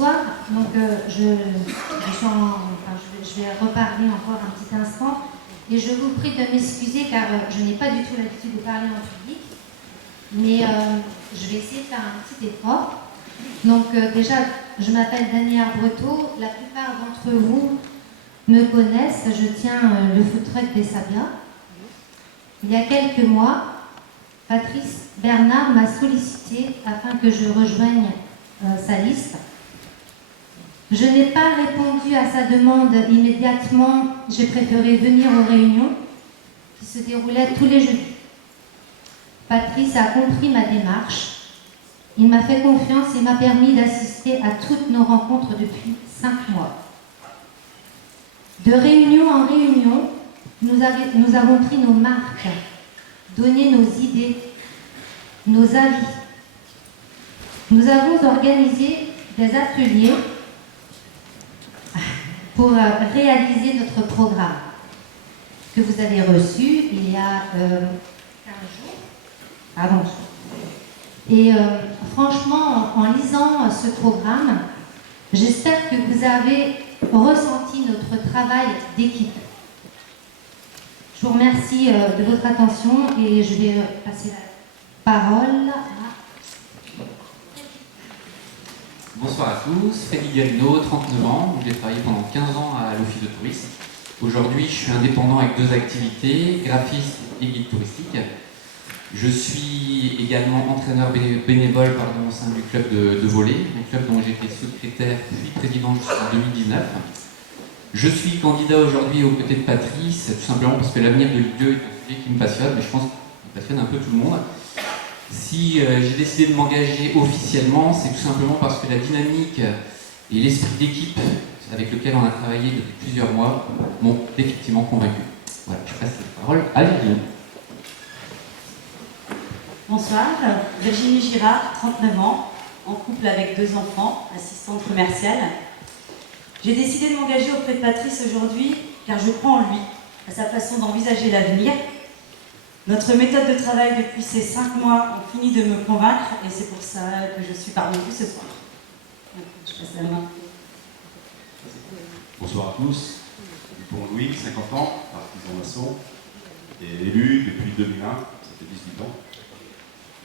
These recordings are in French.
Bonsoir. Donc, je vais reparler encore un petit instant. Et je vous prie de m'excuser car je n'ai pas du tout l'habitude de parler en public. Mais je vais essayer de faire un petit effort. Donc, déjà, je m'appelle Dany Arbreteau. La plupart d'entre vous me connaissent. Je tiens le food truck des Sabias. Il y a quelques mois, Patrice Bernard m'a sollicité afin que je rejoigne sa liste. Je n'ai pas répondu à sa demande immédiatement. J'ai préféré venir aux réunions qui se déroulaient tous les jeudis. Patrice a compris ma démarche. Il m'a fait confiance et m'a permis d'assister à toutes nos rencontres depuis 5 mois. De réunion en réunion, nous avons pris nos marques, donné nos idées, nos avis. Nous avons organisé des ateliers pour réaliser notre programme que vous avez reçu il y a 15 jours. Pardon. Et franchement, en lisant ce programme, j'espère que vous avez ressenti notre travail d'équipe. Je vous remercie de votre attention et je vais passer la parole à... Bonsoir à tous, Frédéric Galino, 39 ans, j'ai travaillé pendant 15 ans à l'Office de tourisme. Aujourd'hui, je suis indépendant avec 2 activités, graphiste et guide touristique. Je suis également entraîneur bénévole au sein du club de volley, un club dont j'ai été secrétaire puis président jusqu'en 2019. Je suis candidat aujourd'hui aux côtés de Patrice, tout simplement parce que l'avenir de Lieu est un sujet qui me passionne, mais je pense qu'il passionne un peu tout le monde. Si j'ai décidé de m'engager officiellement, c'est tout simplement parce que la dynamique et l'esprit d'équipe avec lequel on a travaillé depuis plusieurs mois m'ont effectivement convaincu. Voilà, je passe la parole à Virginie. Bonsoir, Virginie Girard, 39 ans, en couple avec 2 enfants, assistante commerciale. J'ai décidé de m'engager auprès de Patrice aujourd'hui car je crois en lui, à sa façon d'envisager l'avenir. Notre méthode de travail depuis ces 5 mois ont fini de me convaincre et c'est pour ça que je suis parmi vous ce soir. Je passe la main. Bonsoir à tous. Dupont Louis, 50 ans, artisan maçon, et élu depuis 2001, ça fait 18 ans.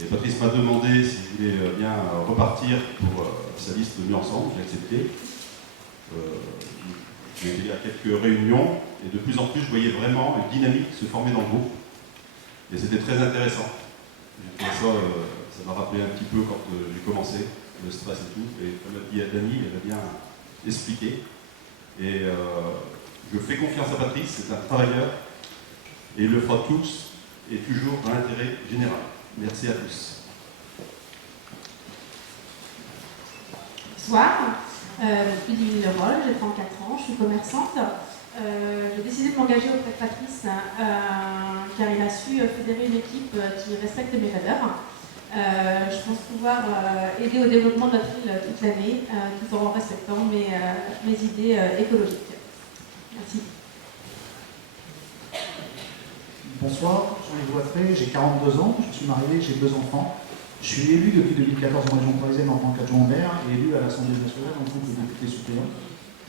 Et Patrice m'a demandé si je voulais bien repartir pour sa liste Mieux Ensemble, j'ai accepté. J'ai été à quelques réunions et de plus en plus je voyais vraiment une dynamique se former dans le groupe. Et c'était très intéressant. J'ai trouvé ça m'a rappelé un petit peu quand j'ai commencé, le stress et tout. Et comme l'a dit Dany, elle a bien expliqué. Et je fais confiance à Patrice, c'est un travailleur. Et il le fera tous et toujours dans l'intérêt général. Merci à tous. Bonsoir, je suis Divine Leroy, j'ai 34 ans, je suis commerçante. J'ai décidé de m'engager auprès de Patrice car il a su fédérer une équipe qui respecte mes valeurs. Je pense pouvoir aider au développement de notre île toute l'année tout en respectant mes idées écologiques. Merci. Bonsoir, Jean-Yves Wattré, j'ai 42 ans, je suis marié, j'ai 2 enfants. Je suis élu depuis 2014 en région parisienne en tant qu'adjoint maire et élu à l'Assemblée nationale en tant que député suppléant.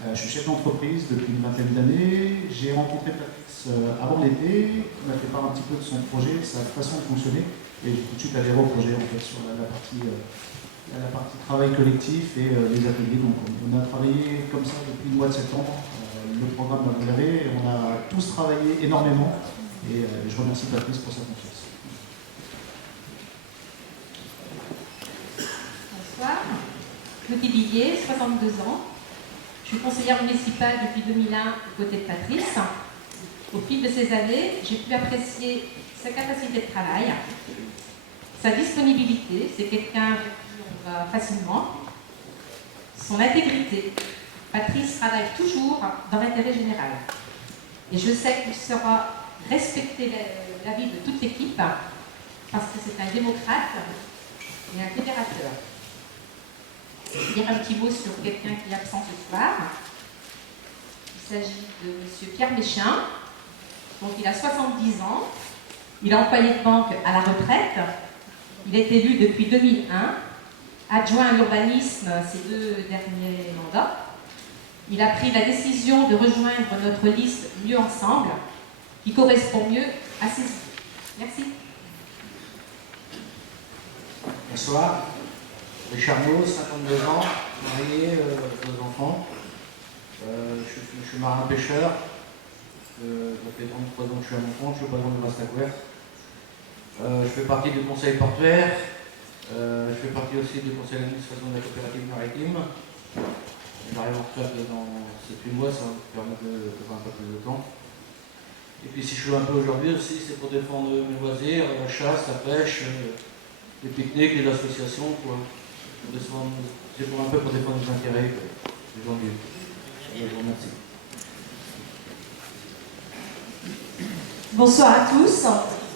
Je suis chef d'entreprise depuis une vingtaine d'années. J'ai rencontré Patrice avant l'été, il m'a fait part un petit peu de son projet, de sa façon de fonctionner et j'ai tout de suite adhéré au projet en fait, sur la partie travail collectif et les ateliers. Donc on a travaillé comme ça depuis le mois de septembre. Le programme, vous l'avez, on a tous travaillé énormément. Et je remercie Patrice pour sa confiance. Bonsoir, Claudie Billet, 62 ans. Je suis conseillère municipale depuis 2001 aux côtés de Patrice. Au fil de ces années, j'ai pu apprécier sa capacité de travail, sa disponibilité, c'est quelqu'un avec qui on va facilement, son intégrité. Patrice travaille toujours dans l'intérêt général. Et je sais qu'il sera respecter l'avis de toute l'équipe parce que c'est un démocrate et un fédérateur. Je vais dire un petit mot sur quelqu'un qui est absent ce soir. Il s'agit de M. Pierre Méchin. Donc il a 70 ans. Il est employé de banque à la retraite. Il est élu depuis 2001 adjoint à l'urbanisme ces 2 derniers mandats. Il a pris la décision de rejoindre notre liste Mieux Ensemble, qui correspond mieux à ses idées. Merci. Bonsoir. Richard Maud, 52 ans, marié, 2 enfants. Je suis marin-pêcheur. Ça fait 33 ans que je suis à mon compte, je suis patron de Mastaquaire. Je fais partie du conseil portuaire. Je fais partie aussi du conseil d'administration de la coopérative maritime. J'arrive en retraite dans 7-8 mois, ça va me permettre de faire un peu plus de temps. Et puis si je suis un peu aujourd'hui aussi, c'est pour défendre mes loisirs, la chasse, la pêche, les pique-niques, les associations, quoi. C'est pour un peu pour défendre les intérêts des gens du lieu. Je vous remercie. Bonsoir à tous,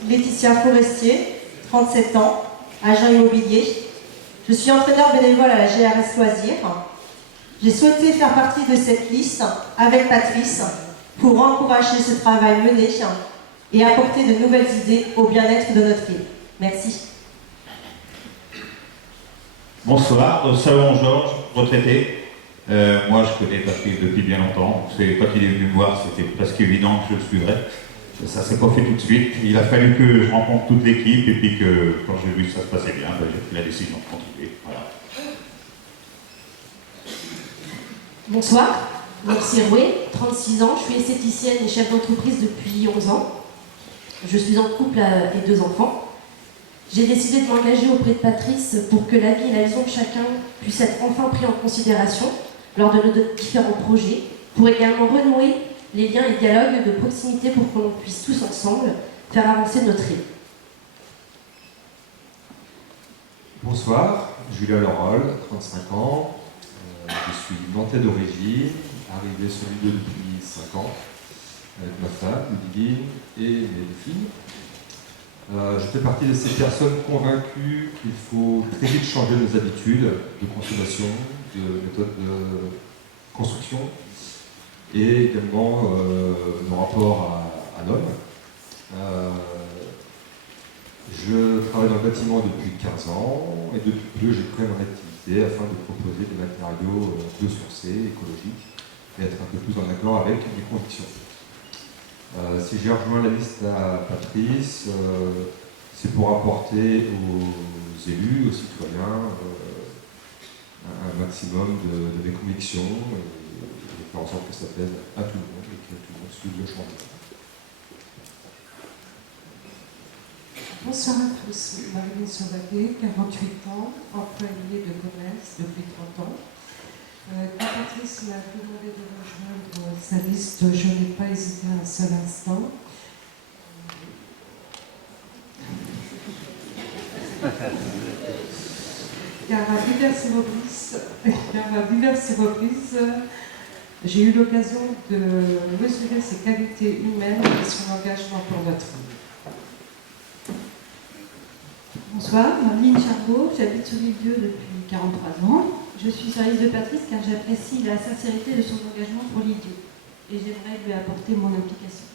Laetitia Forestier, 37 ans, agent immobilier. Je suis entraîneur bénévole à la GRS Loisirs. J'ai souhaité faire partie de cette liste avec Patrice pour encourager ce travail mené et apporter de nouvelles idées au bien-être de notre île. Merci. Bonsoir, Salomon Georges, retraité. Moi, je connais Patrick depuis bien longtemps. Quand il est venu me voir, c'était presque évident que je le suivrais. Ça ne s'est pas fait tout de suite. Il a fallu que je rencontre toute l'équipe et puis que quand j'ai vu que ça se passait bien, j'ai pris la décision de continuer. Voilà. Bonsoir, Merci Rouet, 36 ans, je suis esthéticienne et chef d'entreprise depuis 11 ans. Je suis en couple et 2 enfants. J'ai décidé de m'engager auprès de Patrice pour que la vie et la vision de chacun puissent être enfin pris en considération lors de nos différents projets, pour également renouer les liens et dialogues de proximité pour que l'on puisse tous ensemble faire avancer notre île. Bonsoir, Julien Lorol, 35 ans. Je suis nantais d'origine, arrivé sur l'île depuis 5 ans, avec ma femme, Ludivine, et mes 2 filles. Je fais partie de ces personnes convaincues qu'il faut très vite changer nos habitudes de consommation, de méthode de construction, et également nos rapports à l'homme. Je travaille dans le bâtiment depuis 15 ans, et depuis peu, j'ai créé mon activité afin de proposer des matériaux biosourcés, écologiques, et être un peu plus en accord avec mes convictions. Si j'ai rejoint la liste à Patrice, c'est pour apporter aux élus, aux citoyens, un maximum de mes convictions, et faire en sorte que ça plaise à tout le monde et que tout le monde suive le changement. Bonsoir à tous, Marie Sauvadet, 48 ans, employée de commerce depuis 30 ans. Quand Patrice m'a demandé de rejoindre sa liste, je n'ai pas hésité un seul instant. Car à diverses reprises, j'ai eu l'occasion de mesurer ses qualités humaines et son engagement pour notre île. Bonsoir, Marlene Charcot, j'habite sur l'île Dieu depuis 43 ans. Je suis sur la liste de Patrice car j'apprécie la sincérité de son engagement pour l'île Dieu et j'aimerais lui apporter mon implication.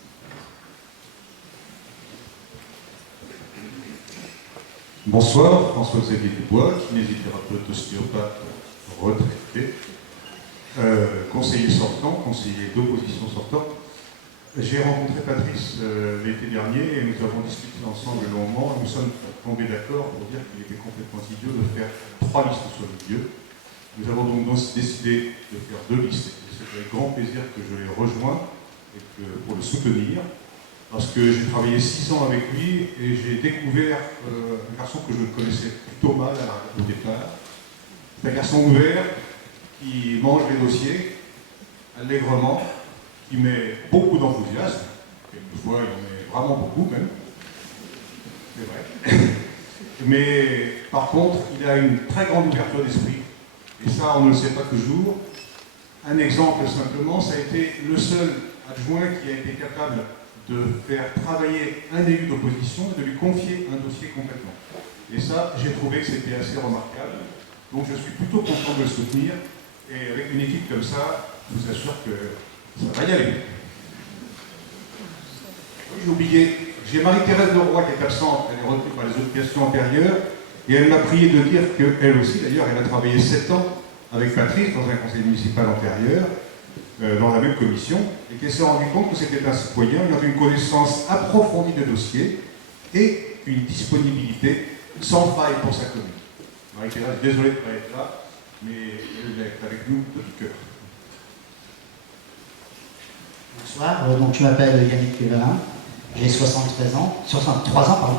Bonsoir, François-Xavier Dubois, kinésithérapeute ostéopathe retraité, conseiller sortant, conseiller d'opposition sortant. J'ai rencontré Patrice l'été dernier et nous avons discuté ensemble longuement. Nous sommes tombés d'accord pour dire qu'il était complètement idiot de faire 3 listes sur le lieu. Nous avons donc décidé de faire 2 listes et c'est avec grand plaisir que je l'ai rejoint et pour le soutenir. Parce que j'ai travaillé 6 ans avec lui et j'ai découvert un garçon que je connaissais plutôt mal au départ. C'est un garçon ouvert qui mange les dossiers allègrement, qui met beaucoup d'enthousiasme. Quelquefois, il en met vraiment beaucoup même. C'est vrai. Mais par contre, il a une très grande ouverture d'esprit. Et ça, on ne le sait pas toujours. Un exemple simplement, ça a été le seul adjoint qui a été capable de faire travailler un élu d'opposition et de lui confier un dossier complètement. Et ça, j'ai trouvé que c'était assez remarquable. Donc je suis plutôt content de le soutenir. Et avec une équipe comme ça, je vous assure que ça va y aller. Oui, j'ai oublié. J'ai Marie-Thérèse Leroy qui est absente, elle est retenue par les autres questions antérieures. Et elle m'a prié de dire qu'elle aussi, d'ailleurs, elle a travaillé 7 ans avec Patrice dans un conseil municipal antérieur, dans la même commission, et qu'elle s'est rendue compte que c'était un citoyen ayant une connaissance approfondie des dossiers et une disponibilité sans faille pour sa commune. Marie-Thérèse, désolé de ne pas être là, mais elle va être avec nous de tout cœur. Bonsoir, donc je m'appelle Yannick Pévelin, j'ai 63 ans, pardon.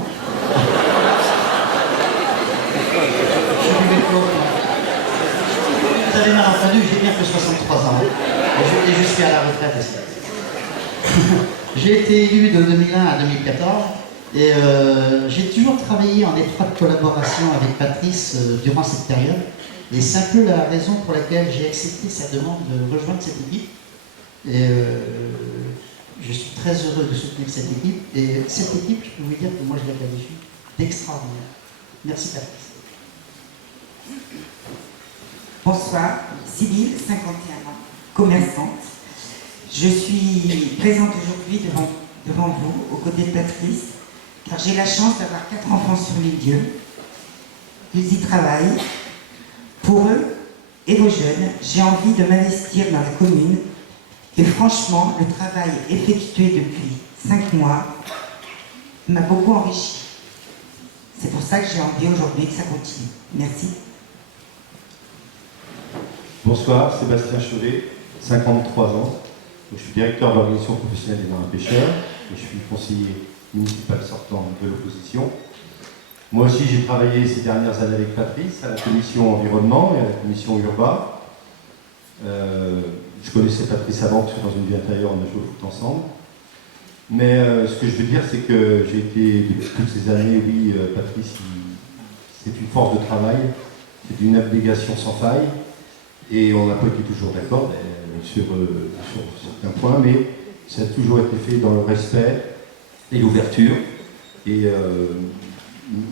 Vous avez mal entendu, j'ai bien que 63 ans. Et je suis à la retraite aussi. J'ai été élu de 2001 à 2014 et j'ai toujours travaillé en étroite collaboration avec Patrice durant cette période. Et c'est un peu la raison pour laquelle j'ai accepté sa demande de rejoindre cette équipe. Et je suis très heureux de soutenir cette équipe. Et cette équipe, je peux vous dire que moi je la qualifie d'extraordinaire. Merci Patrice. Bonsoir, Sybille, 51 ans, commerçante. Je suis présente aujourd'hui devant vous, aux côtés de Patrice, car j'ai la chance d'avoir 4 enfants sur les lieux. Ils y travaillent. Pour eux et vos jeunes, j'ai envie de m'investir dans la commune. Et franchement, le travail effectué depuis 5 mois m'a beaucoup enrichi. C'est pour ça que j'ai envie aujourd'hui que ça continue. Merci. Bonsoir, Sébastien Chauvet, 53 ans. Je suis directeur de l'organisation professionnelle des marins pêcheurs et je suis conseiller municipal sortant de l'opposition. Moi aussi, j'ai travaillé ces dernières années avec Patrice à la commission environnement et à la commission urbain. Je connaissais Patrice avant, parce que dans une vie intérieure, on a joué au foot ensemble. Mais ce que je veux dire, c'est que j'ai été, depuis toutes ces années, oui, Patrice, c'est une force de travail, c'est une abnégation sans faille. Et on n'a pas été toujours d'accord sur certains points, mais ça a toujours été fait dans le respect et l'ouverture. Et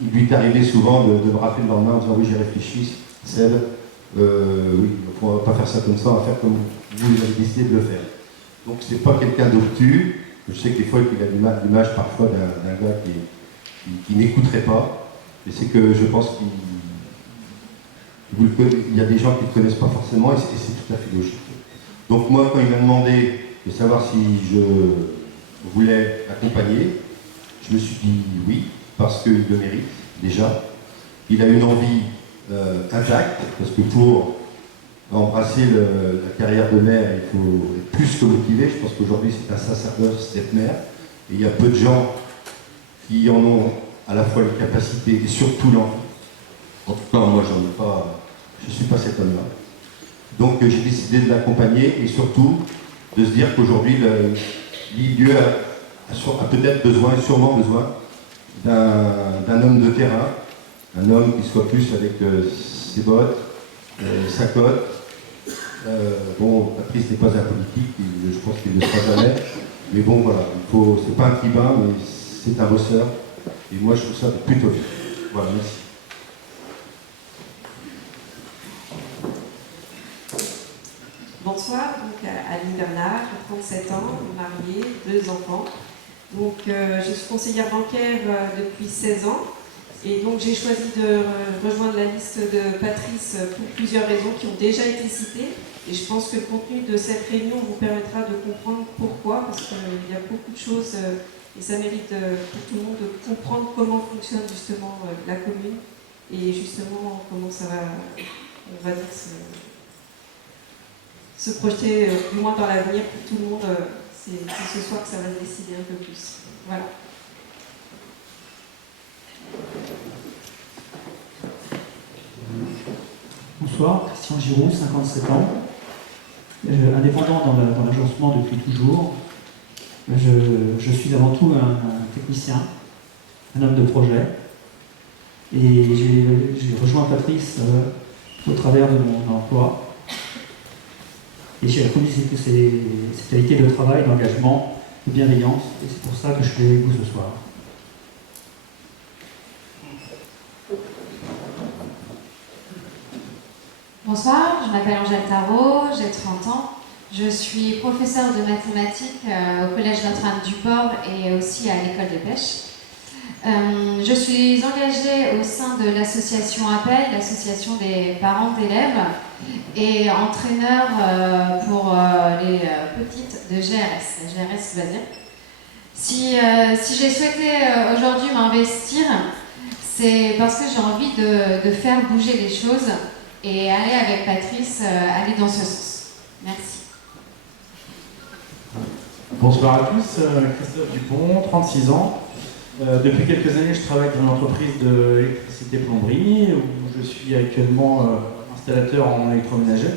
il lui est arrivé souvent de me rappeler le lendemain en disant oui, j'ai réfléchi, Seb, oui, on ne va pas faire ça comme ça, on va faire comme vous avez décidé de le faire. Donc c'est pas quelqu'un d'obtus. Je sais que des fois il a l'image parfois d'un gars qui n'écouterait pas, mais c'est que je pense qu'il y a des gens qui ne le connaissent pas forcément et c'est tout à fait logique. Donc moi, quand il m'a demandé de savoir si je voulais l'accompagner, je me suis dit oui, parce qu'il le mérite déjà. Il a une envie intacte, parce que pour embrasser la carrière de maire, il faut être plus que motivé. Je pense qu'aujourd'hui c'est un sacerdoce d'être maire. Et il y a peu de gens qui en ont à la fois les capacités et surtout l'envie. En tout cas, moi j'en ai pas, je ne suis pas cet homme-là. Donc j'ai décidé de l'accompagner et surtout de se dire qu'aujourd'hui l'IDE a peut-être besoin, et sûrement besoin, d'un homme de terrain, un homme qui soit plus avec ses bottes, sa cote. Bon, Patrice n'est pas un politique, je pense qu'il ne le sera jamais, mais bon voilà, c'est pas un tribun, mais c'est un bosseur, et moi je trouve ça plutôt bien. Voilà, merci. Bonsoir, donc Aline Bernard, 37 ans, mariée, 2 enfants. Donc je suis conseillère bancaire depuis 16 ans et donc j'ai choisi de rejoindre la liste de Patrice pour plusieurs raisons qui ont déjà été citées et je pense que le contenu de cette réunion vous permettra de comprendre pourquoi, parce qu'il y a beaucoup de choses et ça mérite pour tout le monde de comprendre comment fonctionne justement la commune et justement comment ça va, on va dire, se projeter du moins dans l'avenir pour tout le monde. C'est ce soir que ça va se décider un peu plus. Voilà. Bonsoir, Christian Giroux, 57 ans, indépendant dans l'agencement depuis toujours. Je suis avant tout un technicien, un homme de projet. Et j'ai rejoint Patrice au travers de mon emploi. Et j'ai reconnu ses qualités de travail, d'engagement, de bienveillance. Et c'est pour ça que je suis avec vous ce soir. Bonsoir, je m'appelle Angèle Tarot, j'ai 30 ans. Je suis professeure de mathématiques au Collège Notre-Dame du Port et aussi à l'école de pêche. Je suis engagée au sein de l'association APEL, l'association des parents d'élèves, et entraîneur pour les petites de GRS, la GRS Loisirs. Si j'ai souhaité aujourd'hui m'investir, c'est parce que j'ai envie de faire bouger les choses et aller avec Patrice, aller dans ce sens. Merci. Bonsoir à tous, Christophe Dupont, 36 ans. Depuis quelques années, je travaille dans une entreprise d'électricité plomberie où je suis actuellement installateur en électroménager.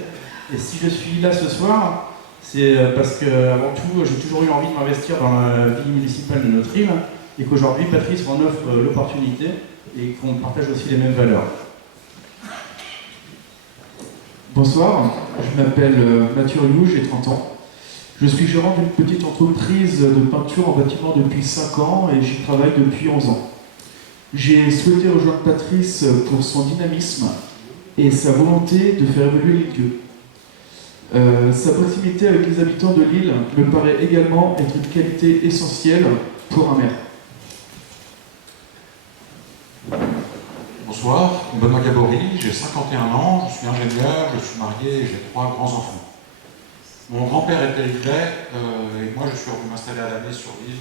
Et si je suis là ce soir, c'est parce qu'avant tout, j'ai toujours eu envie de m'investir dans la vie municipale de notre île et qu'aujourd'hui, Patrice m'en offre l'opportunité et qu'on partage aussi les mêmes valeurs. Bonsoir, je m'appelle Mathieu Rioux, j'ai 30 ans. Je suis gérant d'une petite entreprise de peinture en bâtiment depuis 5 ans et j'y travaille depuis 11 ans. J'ai souhaité rejoindre Patrice pour son dynamisme et sa volonté de faire évoluer les lieux. Sa proximité avec les habitants de l'île me paraît également être une qualité essentielle pour un maire. Bonsoir, Benoît Gabory, j'ai 51 ans, je suis ingénieur, je suis marié et j'ai 3 grands-enfants. Mon grand-père était ilais et moi je suis revenu m'installer à l'année sur l'île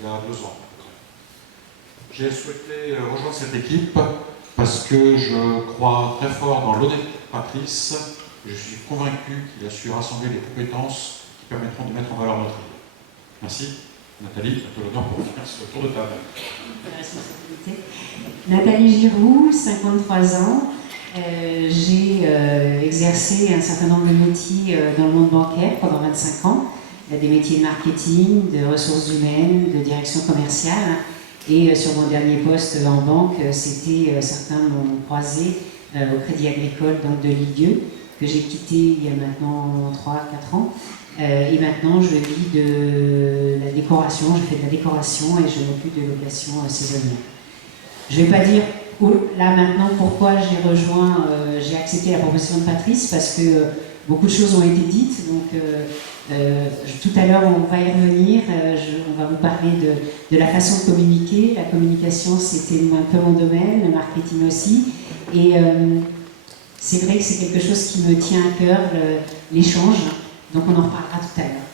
il y a 2 ans. J'ai souhaité rejoindre cette équipe parce que je crois très fort dans l'honnêteté de Patrice et je suis convaincu qu'il a su rassembler les compétences qui permettront de mettre en valeur notre île. Merci. Nathalie, tu as l'honneur pour finir ce tour de table. Nathalie Giroux, 53 ans. J'ai exercé un certain nombre de métiers dans le monde bancaire pendant 25 ans. Il y a des métiers de marketing, de ressources humaines, de direction commerciale. Et sur mon dernier poste en banque, certains m'ont croisé au Crédit Agricole donc de Lisieux, que j'ai quitté il y a maintenant 3-4 ans. Et maintenant, je vis de la décoration, je fais de la décoration et je m'occupe de location saisonnière. Je ne vais pas dire là maintenant pourquoi j'ai accepté la proposition de Patrice, parce que beaucoup de choses ont été dites. Donc, tout à l'heure, on va y revenir. On va vous parler de la façon de communiquer. La communication, c'était un peu mon domaine, le marketing aussi. Et c'est vrai que c'est quelque chose qui me tient à cœur, l'échange. Donc on en reparlera tout à l'heure.